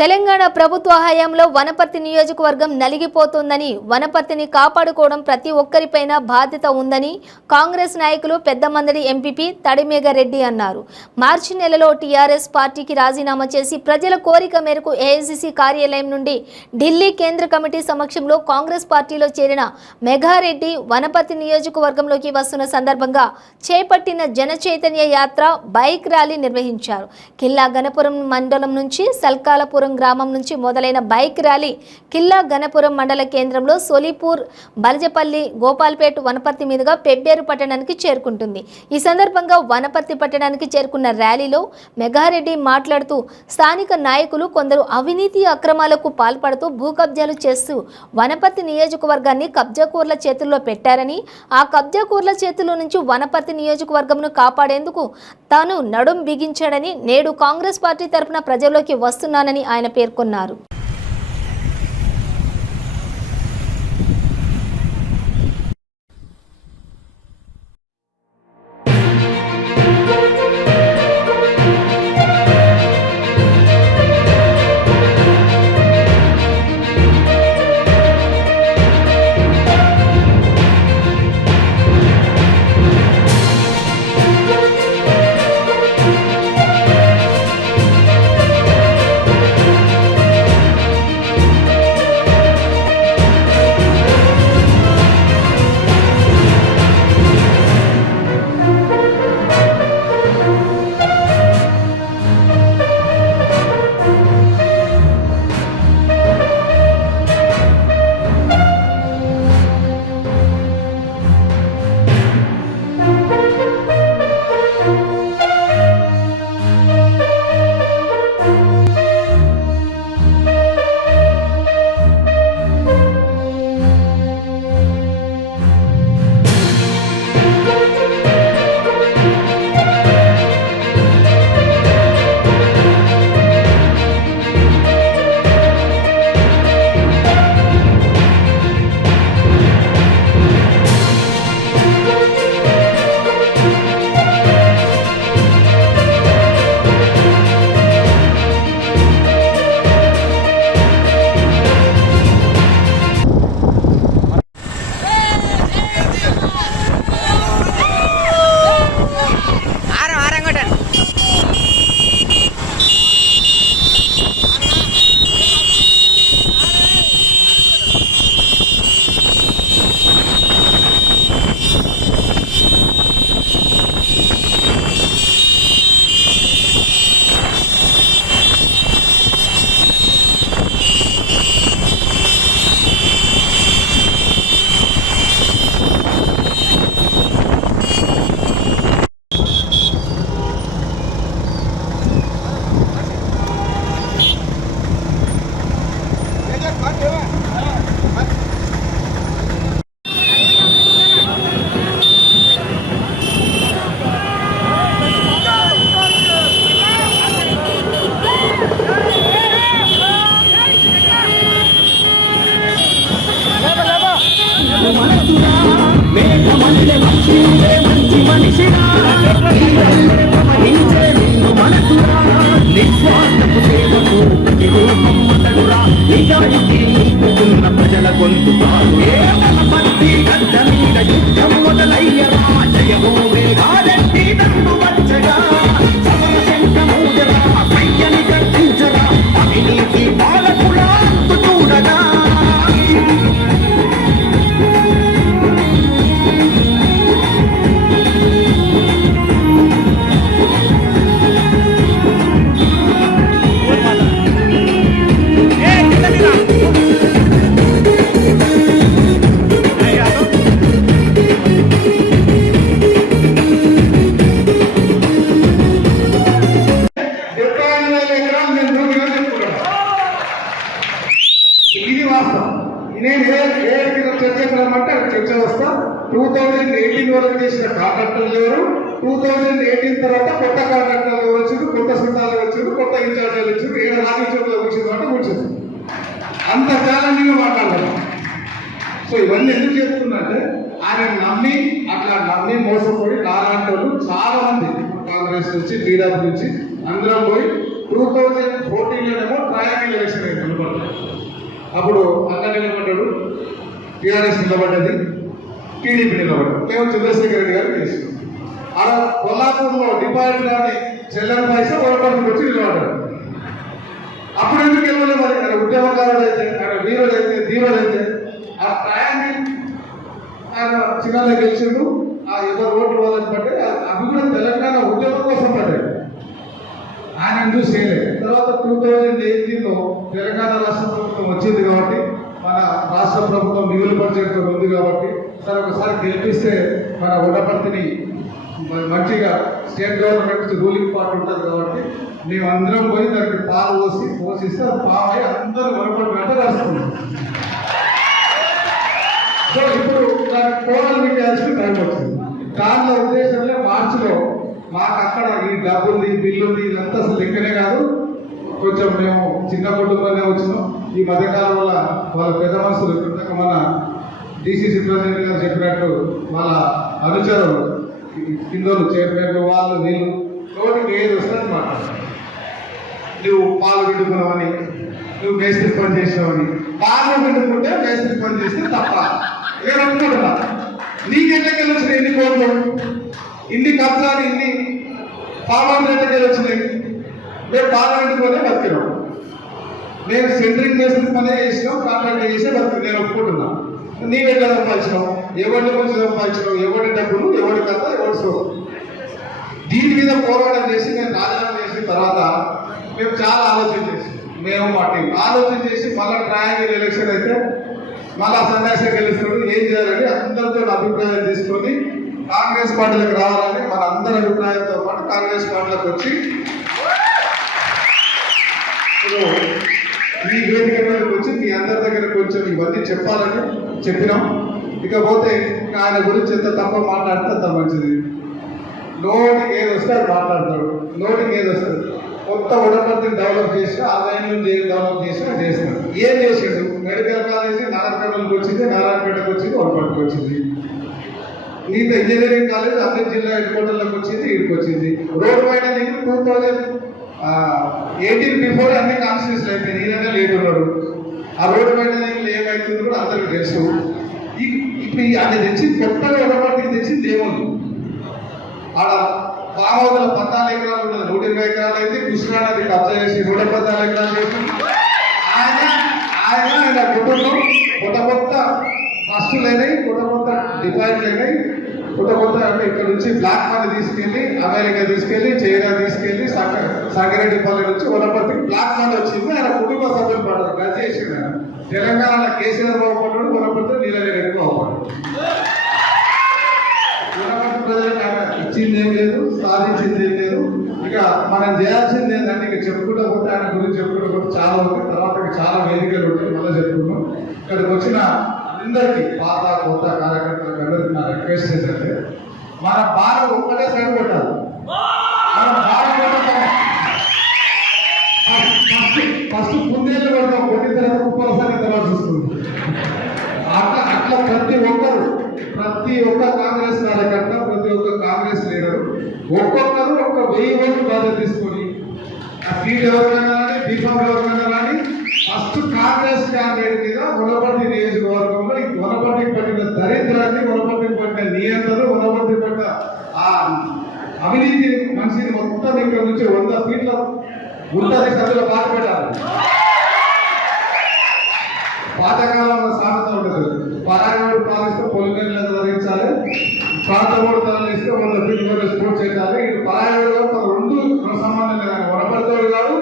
తెలంగాణ ప్రభుత్వ హయాంలో వనపర్తి నియోజకవర్గం నలిగిపోతుందని, వనపర్తిని కాపాడుకోవడం ప్రతి ఒక్కరిపైన బాధ్యత ఉందని కాంగ్రెస్ నాయకులు పెద్దమందడి ఎంపీపీ తడిమేఘరెడ్డి అన్నారు. మార్చి నెలలో టీఆర్ఎస్ పార్టీకి రాజీనామా చేసి ప్రజల కోరిక మేరకు ఏఐసీసీ కార్యాలయం నుండి ఢిల్లీ కేంద్ర కమిటీ సమక్షంలో కాంగ్రెస్ పార్టీలో చేరిన మేఘారెడ్డి వనపర్తి నియోజకవర్గంలోకి వస్తున్న సందర్భంగా చేపట్టిన జన చైతన్య యాత్ర బైక్ ర్యాలీ నిర్వహించారు. కిల్లా గణపురం మండలం నుంచి సల్కాలపురం గ్రామం నుంచి మొదలైన బైక్ ర్యాలీ కిల్లా గణపురం మండల కేంద్రంలో సోలిపూర్, బలజపల్లి, గోపాల్పేట్, వనపర్తి మీదుగా పెబ్బేరు పట్టణానికి చేరుకుంటుంది. ఈ సందర్భంగా వనపర్తి పట్టణానికి చేరుకున్న ర్యాలీలో మెగారెడ్డి మాట్లాడుతూ స్థానిక నాయకులు కొందరు అవినీతి అక్రమాలకు పాల్పడుతూ భూ కబ్జాలు చేస్తూ వనపర్తి నియోజకవర్గాన్ని కబ్జాకూర్ల చేతుల్లో పెట్టారని, ఆ కబ్జాకూర్ల చేతుల్లో నుంచి వనపర్తి నియోజకవర్గంను కాపాడేందుకు తాను నడుం బిగించాడని, నేడు కాంగ్రెస్ పార్టీ తరఫున ప్రజల్లోకి వస్తున్నానని ఆయన పేర్కొన్నారు. ప్రజల గొంతు మొదలయ్యరా జయమో వేగారెడ్డి దండు వచ్చగా సమర శంఖమూజరా సయ్యని గర్జించరా అవినీతి పాలకుల అంతు చూడగా చర్చ వస్తా 2018 వరకు చేసిన కాంట్రాక్టర్లు ఎవరు, 2018 తర్వాత కొత్త కాంట్రాక్టర్లు వచ్చారు, కొత్త సుతాలు వచ్చారు, కొత్త ఇన్ఛార్జీలు వచ్చారు, ఏడు రాజకీయంలో కూర్చుంది అంటే కూర్చుంది. అంత ఛాలెంజింగ్ మాట్లాడారు. సో ఇవన్నీ ఎందుకు చెప్తున్నట్టే ఆయన నమ్మి అట్లా నమ్మి మోసపోయి నాలాంటి వాళ్ళు చాలా మంది కాంగ్రెస్ నుంచి టీడీపీ నుంచి అందరం పోయి 2014లోనేమో ట్రయాంగిల్ అప్పుడు అన్న నిలబడ్డాడు, టీఆర్ఎస్ నిలబడ్డది, టీడీపీ నిలబడ్డాడు. మేము చంద్రశేఖర్ రెడ్డి గారు చేసినాం. అలా కొల్లాపూర్లో డిపాజిట్ కానీ చెల్లెని పైసా వనపర్తికి వచ్చి నిలబడ్డాడు. అప్పుడు ఎందుకు వెళ్ళలేదు మరి? ఆయన ఉద్యమకారుడు అయితే, ఆయన వీరుడైతే, ధీరుడైతే ఆ ట్రయాంగిల్ ఆయన చిన్నలో గెలిచిండు. ఆ ఎవరు ఓట్లు వాళ్ళని పట్టే అవి కూడా తెలంగాణ ఉద్యమం కోసం పడ్డాయి. ఆయన ఎందుకు చేయలేదు. తర్వాత 2018లో తెలంగాణ రాష్ట్ర ప్రభుత్వం వచ్చింది కాబట్టి, మన రాష్ట్ర ప్రభుత్వం మిగులు బడ్జెట్ ఉంది కాబట్టి, సరే ఒకసారి గెలిపిస్తే మన వనపర్తిని మంచిగా స్టేట్ గవర్నమెంట్ రూలింగ్ పార్టీ ఉంటుంది కాబట్టి మేమందరం పోయి దానికి పాలు పోసిస్తే అది పాలై అందరూ వనపర్తి వెంట రాస్తున్నాం. సో ఇప్పుడు దానికి కోడలు పెట్టాల్సిన టైం వచ్చింది. దానిలో ఉద్దేశంలో మార్చిలో మాకు అక్కడ ఈ డబ్బులు బిల్లులు ఇదంతా అసలు లెక్కనే కాదు. కొంచెం మేము చిన్న కుటుంబంలో వచ్చినాం. ఈ మధ్యకాలం వల్ల వాళ్ళ పెద్ద మనుషులు ఇంతక మన డిసిసి ప్రెసిడెంట్ గారు చెప్పినట్టు వాళ్ళ అనుచరులు కిందలు చైర్మన్లు వాళ్ళు వీళ్ళు నోటికి ఏది వస్తుంది మాట్లాడతారు. నువ్వు పాలు పిండుకున్నావని, నువ్వు మేస్త్రి పని చేసినావని. పాలు పిండుకుంటే మేస్త్రి పని చేస్తే తప్ప నేను అనుకుంటున్నా. నీకెంతకెళ్ళి వచ్చినాయి ఎన్ని కోట్లు, ఇన్ని కబ్జాలు, ఇన్ని పాలన ఎంతకెళ్ళి వచ్చినాయి? మేము పాలు పిండుకునే బతికినాం. నేను సెంట్రింగ్ మేస్త్రి పనే చేసినాం, కాంట్రాక్ట్ చేసే బతికి నేను ఒప్పుకుంటున్నా. నీవెట్లా సంపాదించినావు, ఎవరి గురించి సంపాదించినావు, ఎవరి డబ్బులు, ఎవరి కథ, ఎవరి సో. దీని మీద పోరాటం చేసి నేను రాజీనామా చేసిన తర్వాత మేము చాలా ఆలోచన చేసి, మేము మా టీం ఆలోచన చేసి మళ్ళీ ట్రయాంగిల్ ఎలక్షన్ అయితే మళ్ళా సన్యాసి గెలుస్తున్నాడు, ఏం చేయాలని అందరితో అభిప్రాయం తీసుకొని కాంగ్రెస్ పార్టీలకు రావాలని మన అందరి అభిప్రాయంతో పాటు కాంగ్రెస్ పార్టీలకు వచ్చి ఈ వేదిక మీదకి వచ్చి మీ అందరి దగ్గర కొంచెం ఇవన్నీ చెప్పాలని చెప్పినాం. ఇకపోతే ఆయన గురించి ఎంత తప్ప మాట్లాడితే అంత మంచిది. నోటికి ఏది వస్తే అది మాట్లాడతాడు, నోటికి ఏది వస్తుంది. కొత్త వనపర్తిని డెవలప్ చేసి ఆదాయం నుంచి ఏం డెవలప్ చేసినా చేస్తున్నాడు. ఏం చేసాడు? మెడికల్ కాలేజీ నారాయణపేటకు వచ్చింది, నారాయణపేటకు వచ్చింది, వనపర్తికి వచ్చింది. మిగతా ఇంజనీరింగ్ కాలేజ్ అన్ని జిల్లా హెడ్ క్వార్టర్లకు వచ్చింది, ఇక్కడికి వచ్చింది. రోడ్ పైన 2018 బిఫోర్ అన్ని కాన్స్టిట్యూషన్ అయిపోయింది. ఈయన లేట్ ఉన్నాడు. ఆ రోడ్డు పైన ఏమైతుంది కూడా అందరికి తెలుసు. ఇప్పుడు అది తెచ్చింది కొత్తగా వనపర్తికి తెచ్చింది ఏముంది? ఆడ పామవదల 14 ఎకరాలు ఉన్నది, 120 ఎకరాలు అయితే కృష్ణా నది కబ్జా చేసి 114 ఎకరాలు చేసింది. ఆయన కుటుంబం కొత్త ఫస్టులు అయినాయి, కొత్త డిపాజిట్లు అయినాయి, కొత్త అంటే ఇక్కడ నుంచి బ్లాక్ మనీ తీసుకెళ్లి అమెరికా తీసుకెళ్లి, చైనా తీసుకెళ్లి, సంగారెడ్డిపల్లి నుంచి వనపర్తికి బ్లాక్ మనీ వచ్చింది. ఆయన కుటుంబ సభ్యులు పడ్డారు, గది చేసింది. ఆయన తెలంగాణలో కేసీఆర్ బాగుపడ్డాడు, వనపర్తి నీలగిరి ఎక్కువ బాగుపడ్డాడు. వనపర్తి ప్రజలకు ఆయన ఇచ్చింది ఏం లేదు, సాధించింది ఏం లేదు. ఇక మనం చేయాల్సింది ఏంటంటే ఇక చెప్పుకుంటూ పోతే ఆయన గురించి చెప్పుకుంటూ పోతే చాలా ఉంది. తర్వాత చాలా వేదికలు ఉంటాయి, మళ్ళీ చెప్పుకున్నాం. ఇక్కడికి వచ్చిన అందరికీ పాత కొత్త కార్యకర్తలకు అందరికీ నా రిక్వెస్ట్ ఏంటంటే మన బాగా ఒక్కటే సైడ్ పెట్టాలి. మన బాగా ఫస్ట్ పుందేళ్ళు పెడతాం, కొట్టిన తర్వాత కుప్పల సంగతి తర్వాత చూస్తుంది. అట్లా ప్రతి ఒక్క కాంగ్రెస్ కార్యకర్త, ప్రతి ఒక్క కాంగ్రెస్ లీడరు ఒక్కొక్కరు ఒక 1000 ఓట్లు బాధ్యత తీసుకొని ఆ సీట్ ఎవరికైనా కానీ, బీఫామ్ ఎవరికైనా కానీ ఫస్ట్ కాంగ్రెస్ క్యాండిడేట్ మీద వనపర్తి నియోజకవర్గంలో వనపర్తికి పట్టిన దరిద్రాన్ని, వనపర్తికి పట్టిన నియంత్రణ, వనపర్తికి పట్టిన ఆ అవినీతి మనిషిని మొత్తం ఇక్కడ నుంచి 100 ఫీట్ల గుంటది సభ్యుల బాధ పెట్టాలి. పాతకాలంలో సామెత ఉంటుంది, పరాయణుడు పాలిస్తే పొలిమేరలను ధరించాలి, ప్రాంతమూడు తరలిస్తే 100 ఫీట్ల వరకు స్పోర్ట్స్ చేయాలి. ఇటు పరాయణుడు రెండు సంబంధం లేదు. వనపర్తివాడు కాదు,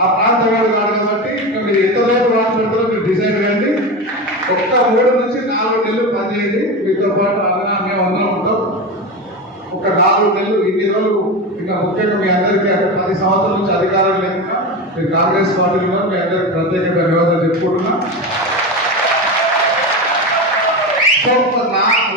ఆ ప్రాంతవాడు కాదు. కాబట్టి మీరు ఎంతవరకు రాసి పెడతారో మీరు డిసైడ్ చేయండి. ఒక్క 3 నుంచి 4 నెలలు పనిచేయండి. మీతో పాటు అన్నా మేము అందరం ఉంటాం. ఒక 4 నెలలు ఇన్ని రోజులు ఇంకా ముఖ్యంగా మీ అందరికీ 10 సంవత్సరాల నుంచి అధికారం లేకుండా మీరు కాంగ్రెస్ పార్టీలో మీ అందరికీ ప్రత్యేక ధన్యవాదాలు చెప్పుకుంటున్నా. సో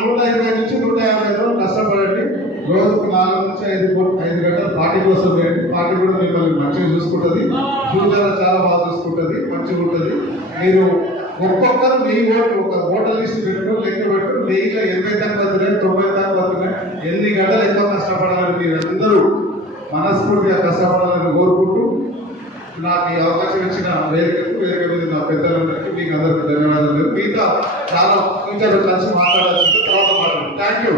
120 నుంచి 150 రోజులు కష్టపడండి. రోజుకు 4 నుంచి 5 గంటలు పార్టీ కోసం వేయండి. పార్టీ కూడా మిమ్మల్ని మంచిగా చూసుకుంటుంది, ఫ్యూచర్ చాలా బాగా చూసుకుంటుంది, మంచిగా ఉంటుంది. మీరు ఒక్కొక్కరు 1000 ఓట్లు ఒక ఓటర్ లిస్ట్ పెట్టుకుని లెక్క పెట్టుకుని 1000లో 80 దాకా వస్తున్నాయి, 90 దాకా వస్తున్నాయి. ఎన్ని గంటలు ఎక్కువ కష్టపడాలని మీరు అందరూ మనస్ఫూర్తిగా కష్టపడాలని కోరుకుంటూ నాకు ఈ అవకాశం ఇచ్చిన వేదిక మీద నా పెద్దలందరికీ మీకు చాలా ఫ్యూచర్ కలిసి మాట్లాడాల్సింది తర్వాత మాట్లాడు. Thank you.